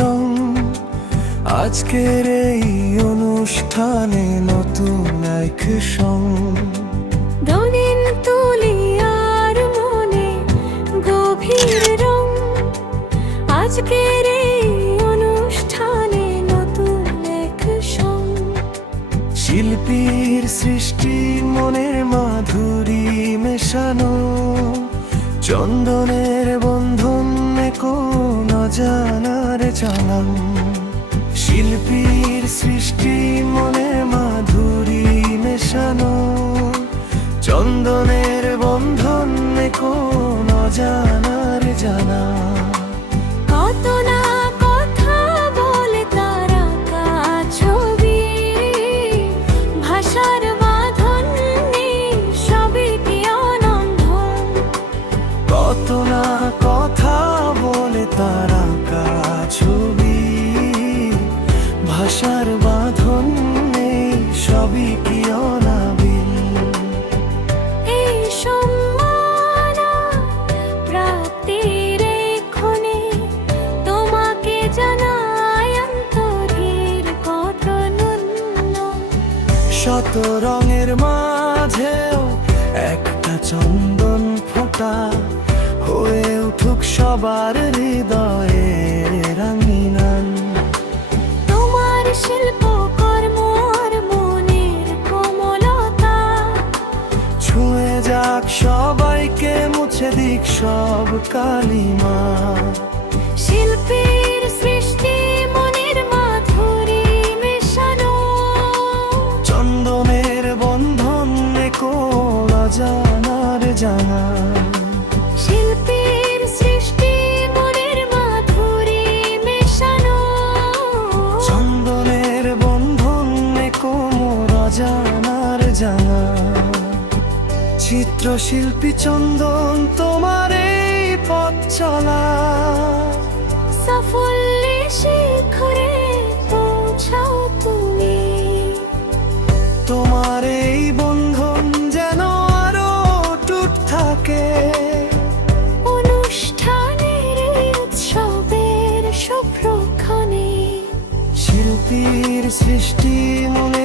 রং। আজকের এই অনুষ্ঠানে নতুন এক সং। রঙিন তুলি আর মনে গভীর রং। আজকের এই অনুষ্ঠানে নতুন এক সং। শিল্পীর সৃষ্টি মনের মাধুরী মেশানো, চন্দনের বন্ধন কোন অজানার জানাম। শিল্পীর সৃষ্টি মনের মাধুরী মেশানো, চন্দনের বন্ধন কোন অজানার জানাম। কত না কথা বলে তারা ছবি, ভাষার বাঁধন নেই সবই কি অনন্ধন। কত না কথা বলে তারা ছবি, ভাষার বাঁধন নেই সবই কি অনাবিল। এই সম্মান প্রাপ্তির ক্ষণে তোমাকে জানাই অন্তরের কত নন্দ। শত রঙের মাঝেও একটা চন্দন ফোঁটা হয়ে উঠুক সবার হৃদয়ের রাঙিনান। তোমার শিল্পকর্ম আর মনের কোমলতা ছুঁয়ে যাক সবাইকে, মুছে দিক সব কালিমা। শিল্পীর সৃষ্টি মনের মাধুরী মেশানো, চন্দনের বন্ধন কোন অজানার জানা। শিল্পীর সৃষ্টি মনের মাধুরী মেশানো, চন্দনের বন্ধন কোমর অজানার জানা। চিত্রশিল্পী চন্দন তোমার এই পথ চলা, সাফল্যে শিখরে পৌঁছাও তুমি। তোমার এই বন্ধন যেন আরো টুট থাকে। অনুষ্ঠানের এই উৎসবের শুভ্রক্ষণে শিল্পীর সৃষ্টি মনে